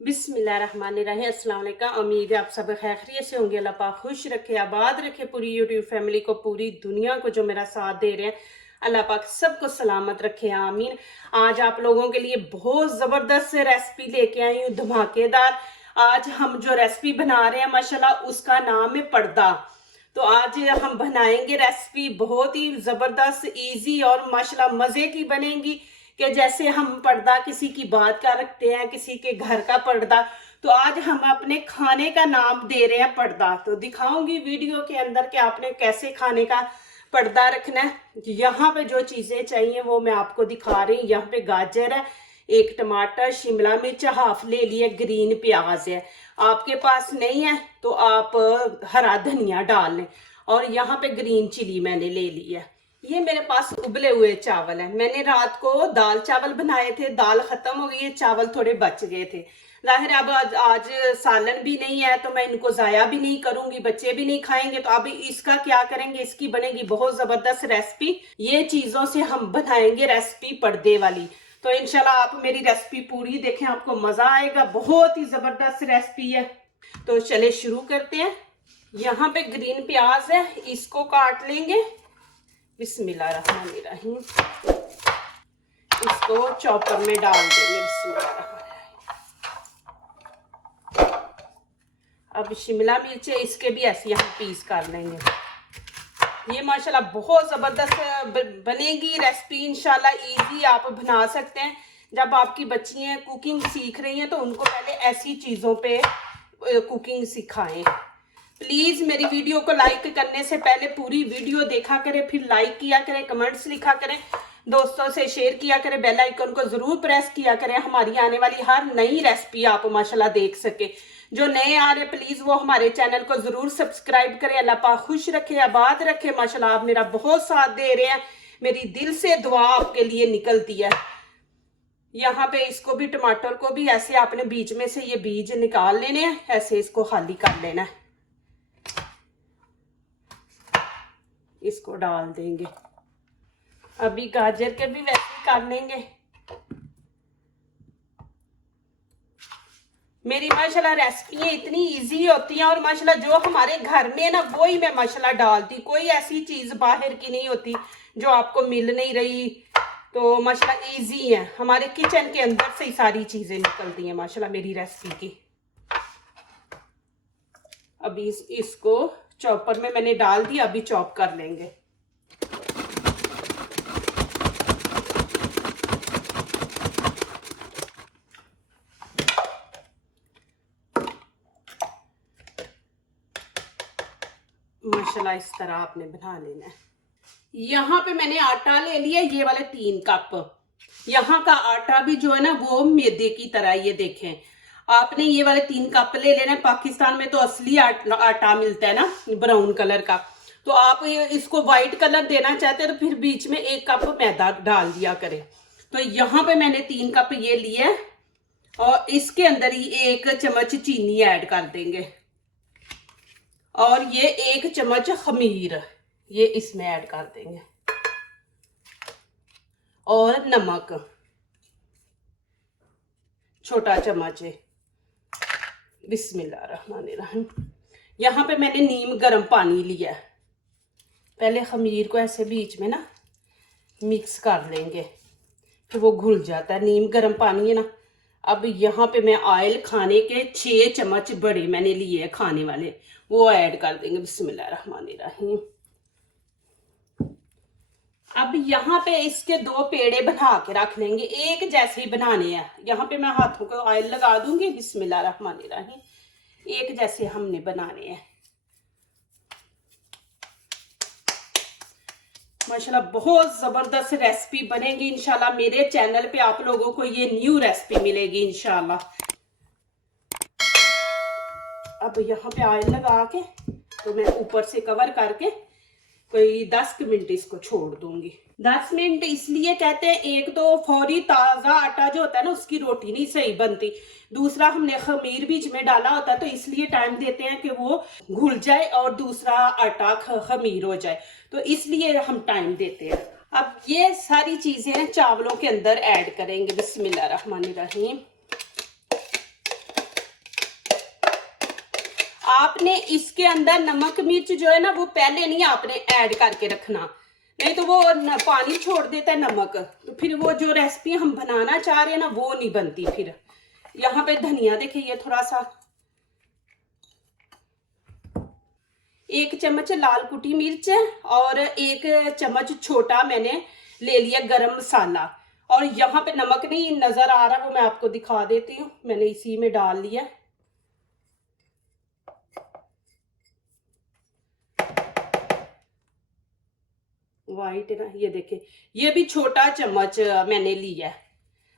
बिस्मिल्लाहिर्रहमानिर्रहीम। अस्सलाम वालेकुम। उम्मीद है आप सब खैरियत से होंगे। अल्लाह पाक खुश रखे, आबाद रखे पूरी यूट्यूब फैमिली को, पूरी दुनिया को जो मेरा साथ दे रहे हैं। अल्लाह पाक सबको सलामत रखे, आमीन। आज आप लोगों के लिए बहुत ज़बरदस्त रेसिपी लेके आई हूँ, धमाकेदार। आज हम जो रेसिपी बना रहे हैं माशाल्लाह उसका नाम है पर्दा। तो आज हम बनाएंगे रेसिपी बहुत ही ज़बरदस्त, इजी और माशाल्लाह मज़े की बनेगी। कि जैसे हम पर्दा किसी की बात का रखते हैं, किसी के घर का पर्दा, तो आज हम अपने खाने का नाम दे रहे हैं पर्दा। तो दिखाऊंगी वीडियो के अंदर कि आपने कैसे खाने का पर्दा रखना है। यहाँ पे जो चीज़ें चाहिए वो मैं आपको दिखा रही हूँ। यहाँ पे गाजर है, एक टमाटर, शिमला मिर्च हाफ ले लिया, ग्रीन प्याज है। आपके पास नहीं है तो आप हरा धनिया डाल लें। और यहाँ पे ग्रीन चिली मैंने ले ली है। ये मेरे पास उबले हुए चावल है। मैंने रात को दाल चावल बनाए थे, दाल खत्म हो गई है, चावल थोड़े बच गए थे। जाहिर है अब आज सालन भी नहीं है तो मैं इनको जाया भी नहीं करूंगी, बच्चे भी नहीं खाएंगे। तो अभी इसका क्या करेंगे, इसकी बनेगी बहुत जबरदस्त रेसिपी। ये चीजों से हम बनाएंगे रेसिपी पर्दे वाली। तो इंशाल्लाह आप मेरी रेसिपी पूरी देखें, आपको मजा आएगा। बहुत ही जबरदस्त रेसिपी है। तो चले शुरू करते हैं। यहाँ पे ग्रीन प्याज है, इसको काट लेंगे। बिस्मिल्लाहिर्रहमानिर्रहीम। इसको चॉपर में डाल देंगे। बिस्मिल्लाहिर्रहमानिर्रहीम। अब शिमला मिर्च है, इसके भी ऐसे हम पीस कर लेंगे। ये माशाल्लाह बहुत ज़बरदस्त बनेगी रेसिपी। इंशाल्लाह इजी आप बना सकते हैं। जब आपकी बच्चियाँ कुकिंग सीख रही हैं तो उनको पहले ऐसी चीज़ों पे कुकिंग सिखाएं। प्लीज़ मेरी वीडियो को लाइक करने से पहले पूरी वीडियो देखा करें, फिर लाइक किया करें, कमेंट्स लिखा करें, दोस्तों से शेयर किया करें, बेल आइकन को ज़रूर प्रेस किया करें। हमारी आने वाली हर नई रेसिपी आप माशाल्लाह देख सके। जो नए आ रहे प्लीज़ वो हमारे चैनल को ज़रूर सब्सक्राइब करें। अल्लाह पाक खुश रखे, आबाद रखे। माशाल्लाह आप मेरा बहुत साथ दे रहे हैं। मेरी दिल से दुआ आपके लिए निकलती है। यहाँ पे इसको भी, टमाटर को भी ऐसे आपने बीच में से ये बीज निकाल लेने हैं, ऐसे इसको खाली कर लेना है। इसको डाल देंगे। अभी गाजर के भी वैसे कर लेंगे। मेरी माशाल्लाह रेसिपियाँ इतनी इजी होती हैं और माशाल्लाह जो हमारे घर में ना वो ही मैं माशाल्लाह डालती। कोई ऐसी चीज़ बाहर की नहीं होती जो आपको मिल नहीं रही। तो माशाल्लाह इजी है, हमारे किचन के अंदर से ही सारी चीज़ें निकलती हैं माशाल्लाह मेरी रेसिपी की। अभी इसको चॉपर में मैंने डाल दिया, अभी चॉप कर लेंगे। माशाल्लाह इस तरह आपने बना लेना है। यहाँ पे मैंने आटा ले लिया, ये वाले 3 कप। यहाँ का आटा भी जो है ना वो मैदे की तरह, ये देखें। आपने ये वाले 3 कप ले लेना है। पाकिस्तान में तो असली आटा मिलता है ना, ब्राउन कलर का। तो आप इसको व्हाइट कलर देना चाहते हैं तो फिर बीच में 1 कप मैदा डाल दिया करें। तो यहाँ पे मैंने 3 कप ये लिए और इसके अंदर ही 1 चम्मच चीनी ऐड कर देंगे। और ये 1 चम्मच खमीर ये इसमें ऐड कर देंगे। और नमक छोटा चम्मच है। बिस्मिल्लाहिर्रहमानिर्रहीम। यहाँ पे मैंने नीम गर्म पानी लिया है। पहले खमीर को ऐसे बीच में ना मिक्स कर लेंगे, फिर वो घुल जाता है। नीम गर्म पानी है ना। अब यहाँ पे मैं ऑयल खाने के 6 चम्मच बड़े मैंने लिए हैं खाने वाले, वो ऐड कर देंगे। बिस्मिल्लाहिर्रहमानिर्रहीम। अब यहाँ पे इसके 2 पेड़े बना के रख लेंगे, एक जैसे ही बनाने हैं। यहाँ पे मैं हाथों को ऑयल लगा दूंगी। बिस्मिल्लाहिर्रहमानिर्रहीम। एक जैसे हमने बनाने हैं। माशाल्लाह बहुत जबरदस्त रेसिपी बनेगी इंशाल्लाह। मेरे चैनल पे आप लोगों को ये न्यू रेसिपी मिलेगी इंशाल्लाह। अब यहाँ पे ऑयल लगा के तो मैं ऊपर से कवर करके कोई 10 मिनट इसको छोड़ दूंगी। 10 मिनट इसलिए कहते हैं, एक तो फौरी ताज़ा आटा जो होता है ना उसकी रोटी नहीं सही बनती, दूसरा हमने खमीर बीच में डाला होता है तो इसलिए टाइम देते हैं कि वो घुल जाए और दूसरा आटा खमीर हो जाए, तो इसलिए हम टाइम देते हैं। अब ये सारी चीज़ें चावलों के अंदर ऐड करेंगे। बिस्मिल्लाहिर्रहमानिर्रहीम। आपने इसके अंदर नमक मिर्च जो है ना वो पहले नहीं आपने ऐड करके रखना, नहीं तो वो पानी छोड़ देता है नमक, तो फिर वो जो रेसिपी हम बनाना चाह रहे हैं ना वो नहीं बनती फिर। यहाँ पे धनिया देखिए थोड़ा सा, 1 चम्मच लाल कुटी मिर्च और 1 चम्मच छोटा मैंने ले लिया गरम मसाला। और यहाँ पे नमक नहीं नजर आ रहा, वो मैं आपको दिखा देती हूँ, मैंने इसी में डाल लिया। वाइट है ना, ये देखे, ये भी छोटा चम्मच मैंने लिया है।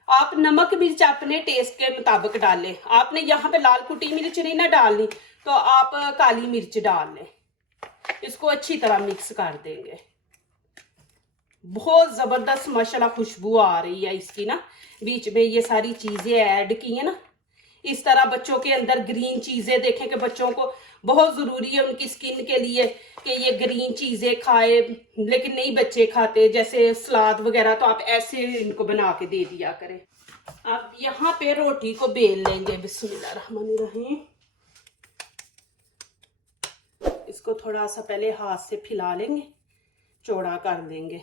आप नमक मिर्च अपने टेस्ट के मुताबिक डालें। आपने यहाँ पे लाल कुटी मिर्च नहीं ना डालनी, तो आप काली मिर्च डाल लें। इसको अच्छी तरह मिक्स कर देंगे। बहुत जबरदस्त माशाल्लाह खुशबू आ रही है इसकी ना, बीच में ये सारी चीजें ऐड की है ना। इस तरह बच्चों के अंदर ग्रीन चीजें देखें कि बच्चों को बहुत जरूरी है उनकी स्किन के लिए कि ये ग्रीन चीजें खाए, लेकिन नहीं बच्चे खाते, जैसे सलाद वगैरह, तो आप ऐसे इनको बना के दे दिया करें। अब यहाँ पे रोटी को बेल लेंगे, बिस्मिल्लाहिर्रहमानिर्रहीम। इसको थोड़ा सा पहले हाथ से फैला लेंगे, चौड़ा कर देंगे।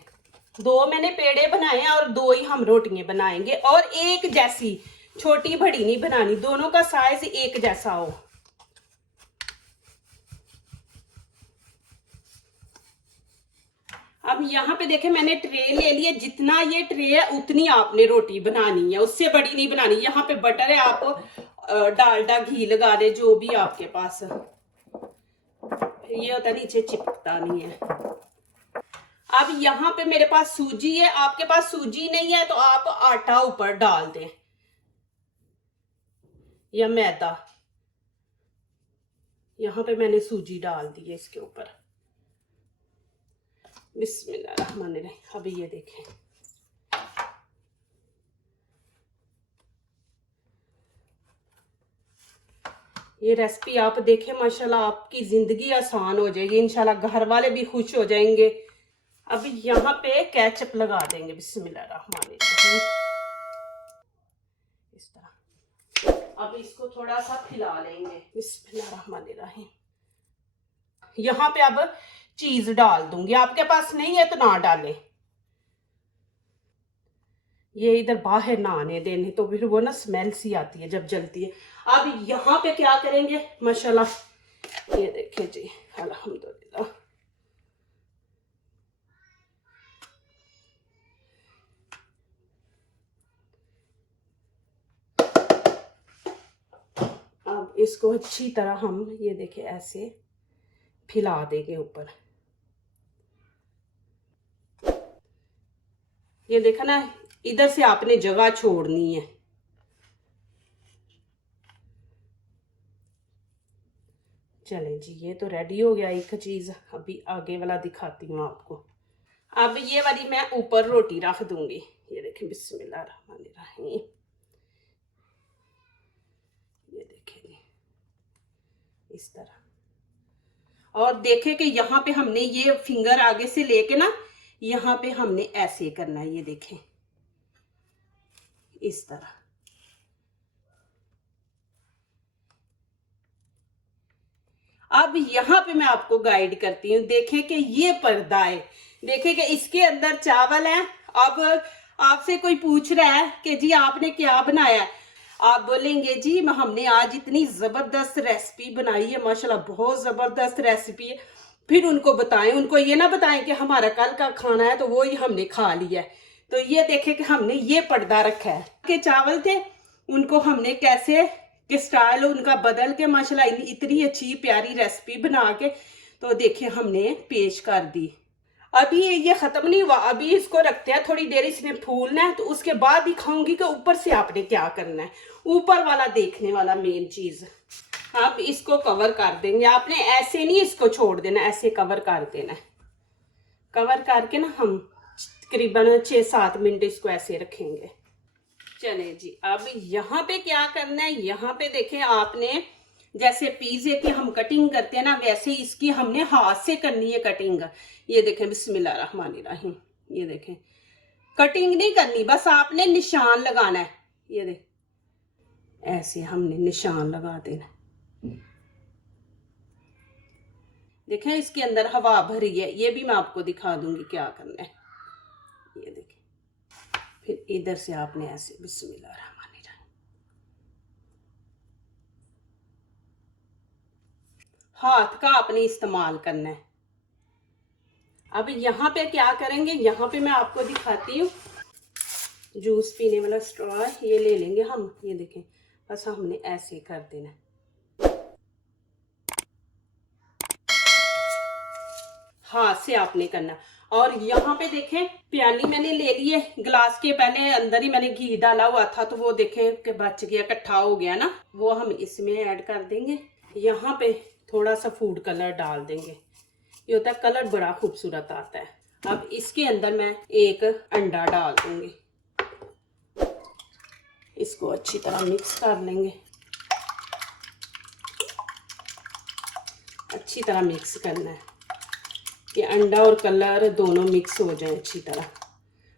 2 मैंने पेड़े बनाए हैं और 2 ही हम रोटियां बनाएंगे, और एक जैसी, छोटी बड़ी नहीं बनानी, दोनों का साइज एक जैसा हो। अब यहाँ पे देखें मैंने ट्रे ले लिया, जितना ये ट्रे है उतनी आपने रोटी बनानी है, उससे बड़ी नहीं बनानी। यहाँ पे बटर है, आप डालडा घी लगा दे, जो भी आपके पास, ये होता नीचे चिपकता नहीं है। अब यहाँ पे मेरे पास सूजी है, आपके पास सूजी नहीं है तो आप आटा ऊपर डाल दें या मैदा। यहाँ पे मैंने सूजी डाल दी है इसके ऊपर। बिस्मिल्लाहिर्रहमानिर्रहीम। अभी ये देखें, ये रेसिपी आप देखें, माशाल्लाह आपकी जिंदगी आसान हो जाएगी, इंशाल्लाह घर वाले भी खुश हो जाएंगे। अब यहाँ पे केचप लगा देंगे, बिस्मिल्लाहिर्रहमानिर्रहीम, इस तरह। अब इसको थोड़ा सा फैला लेंगे, बिस्मिल्लाहिर्रहमानिर्रहीम। यहाँ पे अब चीज डाल दूंगी, आपके पास नहीं है तो ना डालें, ये इधर बाहर ना आने देने, तो फिर वो ना स्मेल सी आती है जब जलती है। अब यहाँ पे क्या करेंगे, माशाल्लाह, ये देखिए जी, अल्हम्दुलिल्लाह। अब इसको अच्छी तरह हम ये देखिए ऐसे फैला देंगे ऊपर। ये देखा ना, इधर से आपने जगह छोड़नी है। चलें जी, ये तो रेडी हो गया एक चीज। अभी आगे वाला दिखाती हूँ आपको। अब ये वाली मैं ऊपर रोटी रख दूंगी, ये देखें, बिस्मिल्लाहिर्रहमानिर्रहीम। ये देखेंगे इस तरह, और देखें कि यहाँ पे हमने ये फिंगर आगे से लेके ना, यहाँ पे हमने ऐसे करना है, ये देखें इस तरह। अब यहाँ पे मैं आपको गाइड करती हूँ, देखें कि ये पर्दा है, देखें कि इसके अंदर चावल है। अब आपसे कोई पूछ रहा है कि जी आपने क्या बनाया है, आप बोलेंगे जी हमने आज इतनी जबरदस्त रेसिपी बनाई है, माशाल्लाह बहुत जबरदस्त रेसिपी है। फिर उनको बताएं, उनको ये ना बताएं कि हमारा कल का खाना है तो वो ही हमने खा लिया है। तो ये देखें कि हमने ये पर्दा रखा है कि चावल थे, उनको हमने कैसे कि स्टाइल उनका बदल के माशाल्लाह इतनी अच्छी प्यारी रेसिपी बना के तो देखिए हमने पेश कर दी। अभी ये खत्म नहीं हुआ, अभी इसको रखते हैं थोड़ी देर, इसने फूलना है, तो उसके बाद दिखाऊंगी कि ऊपर से आपने क्या करना है, ऊपर वाला देखने वाला मेन चीज। आप इसको कवर कर देंगे, आपने ऐसे नहीं इसको छोड़ देना, ऐसे कवर कर देना है। कवर करके ना हम तकरीबन 6-7 मिनट इसको ऐसे रखेंगे। चले जी, अब यहाँ पे क्या करना है, यहाँ पे देखें आपने जैसे पिज़्ज़े की हम कटिंग करते हैं ना, वैसे इसकी हमने हाथ से करनी है कटिंग। ये देखें, बिस्मिल्लाहिर्रहमानिर्रहीम, ये देखें, कटिंग नहीं करनी, बस आपने निशान लगाना है। ये देख, ऐसे हमने निशान लगा देना। देखें इसके अंदर हवा भरी है, ये भी मैं आपको दिखा दूंगी क्या करना है। ये देखें, फिर इधर से आपने ऐसे बिस्मिल्लाहिर्रहमानिर्रहीम हाथ का आपने इस्तेमाल करना है। अब यहाँ पे क्या करेंगे, यहाँ पे मैं आपको दिखाती हूँ। जूस पीने वाला स्ट्रॉ ये ले लेंगे हम, ये देखें, बस हमने ऐसे कर देना है। हाथ से आपने करना। और यहाँ पे देखें प्याली मैंने ले ली है, गिलास के पहले अंदर ही मैंने घी डाला हुआ था, तो वो देखें कि बच गया, इकट्ठा हो गया ना, वो हम इसमें ऐड कर देंगे। यहाँ पे थोड़ा सा फूड कलर डाल देंगे, ये होता है कलर बड़ा खूबसूरत आता है। अब इसके अंदर मैं एक अंडा डाल दूंगी, इसको अच्छी तरह मिक्स कर लेंगे, अच्छी तरह मिक्स करना है कि अंडा और कलर दोनों मिक्स हो जाए अच्छी तरह।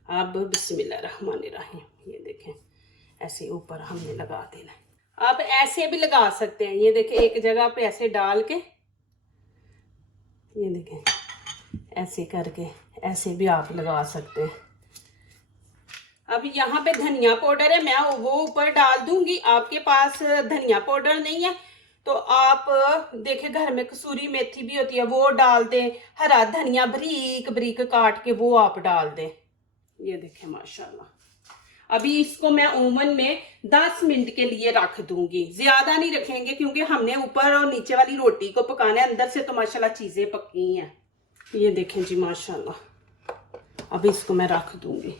अब बिस्मिल्लाहिर्रहमानिर्रहीम, ये देखें ऐसे ऊपर हमने लगा देना है। अब ऐसे भी लगा सकते हैं, ये देखें एक जगह पे ऐसे डाल के, ये देखें ऐसे करके ऐसे भी आप लगा सकते हैं। अब यहाँ पे धनिया पाउडर है, मैं वो ऊपर डाल दूंगी। आपके पास धनिया पाउडर नहीं है तो आप देखें घर में कसूरी मेथी भी होती है, वो डाल दें। हरा धनिया बारीक बारीक काट के वो आप डाल दें। ये देखें माशाल्लाह। अभी इसको मैं ओवन में 10 मिनट के लिए रख दूंगी, ज्यादा नहीं रखेंगे क्योंकि हमने ऊपर और नीचे वाली रोटी को पकाना है, अंदर से तो माशाल्लाह चीजें पकी हैं। ये देखें जी माशाल्लाह, अभी इसको मैं रख दूंगी।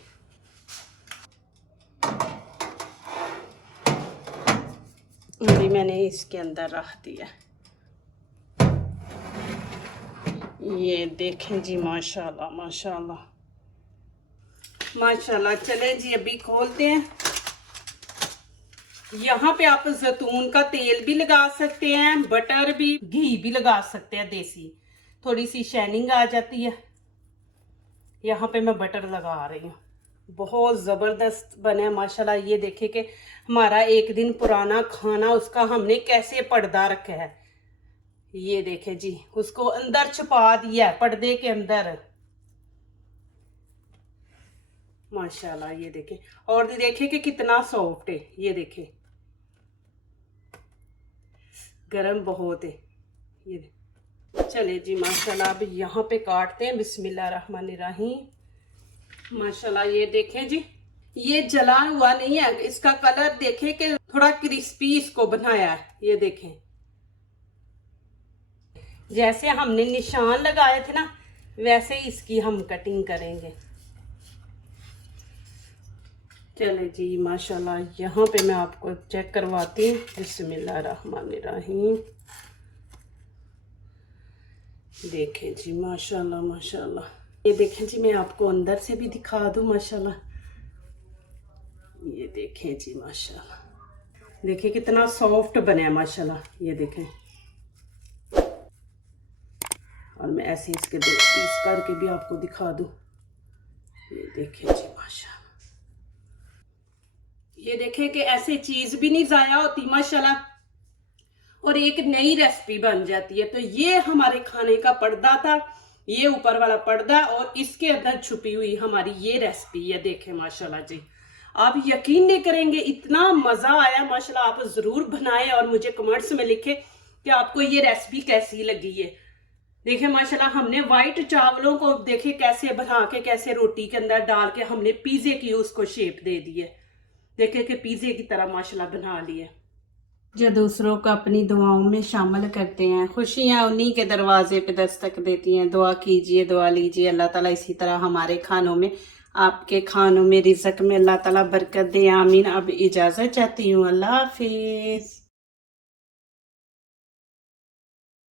अभी मैंने इसके अंदर रख दिया, ये देखें जी माशाल्लाह माशाल्लाह माशाल्लाह। चले जी अभी खोलते हैं। यहाँ पे आप जैतून का तेल भी लगा सकते हैं, बटर भी, घी भी लगा सकते हैं देसी, थोड़ी सी शाइनिंग आ जाती है। यहाँ पे मैं बटर लगा रही हूँ, बहुत ज़बरदस्त बने माशाल्लाह। ये देखे कि हमारा एक दिन पुराना खाना, उसका हमने कैसे पर्दा रखा है। ये देखे जी, उसको अंदर छुपा दिया पर्दे के अंदर माशाल्लाह। ये देखे, और देखे कि कितना सॉफ्ट है, ये देखे गरम बहुत है। ये चले जी माशाल्लाह। अब यहाँ पे काटते हैं, बिस्मिल्लाहिर्रहमानिर्रहीम माशाल्लाह। ये देखें जी, ये जला हुआ नहीं है, इसका कलर देखें कि थोड़ा क्रिस्पी इसको बनाया है। ये देखें जैसे हमने निशान लगाए थे ना, वैसे ही इसकी हम कटिंग करेंगे। चले जी माशाल्लाह, यहाँ पे मैं आपको चेक करवाती हूँ। बिस्मिल्लाहिर्रहमानिर्रहीम, देखें जी माशाल्लाह माशाल्लाह। ये देखें जी, मैं आपको अंदर से भी दिखा दूँ माशाल्लाह। ये देखें जी माशाल्लाह, देखिए कितना सॉफ्ट बना है माशाल्लाह। ये देखें, और मैं ऐसे इसके 2 पीस करके भी आपको दिखा दूँ। ये देखें जी माशाल्लाह, ये देखें कि ऐसे चीज भी नहीं जाया होती माशाल्लाह, और एक नई रेसिपी बन जाती है। तो ये हमारे खाने का पर्दा था, ये ऊपर वाला पर्दा, और इसके अंदर छुपी हुई हमारी ये रेसिपी है। देखें माशाल्लाह जी, आप यकीन नहीं करेंगे इतना मजा आया माशाल्लाह। आप जरूर बनाएं और मुझे कमेंट्स में लिखें कि आपको ये रेसिपी कैसी लगी है। देखें माशाल्लाह, हमने वाइट चावलों को देखे कैसे बना के, कैसे रोटी के अंदर डाल के हमने पिज्जे की उसको शेप दे दी है। देखे कि पिज्जे की तरह माशाल्लाह बना लिए। जो दूसरों को अपनी दुआओं में शामिल करते हैं, खुशियां उन्हीं के दरवाजे पे दस्तक देती हैं। दुआ कीजिए, दुआ लीजिए, अल्लाह ताला इसी तरह हमारे खानों में, आपके खानों में, रिज़्क में अल्लाह ताला बरकत दे, आमीन। अब इजाज़त चाहती हूँ, अल्लाह हाफिज़।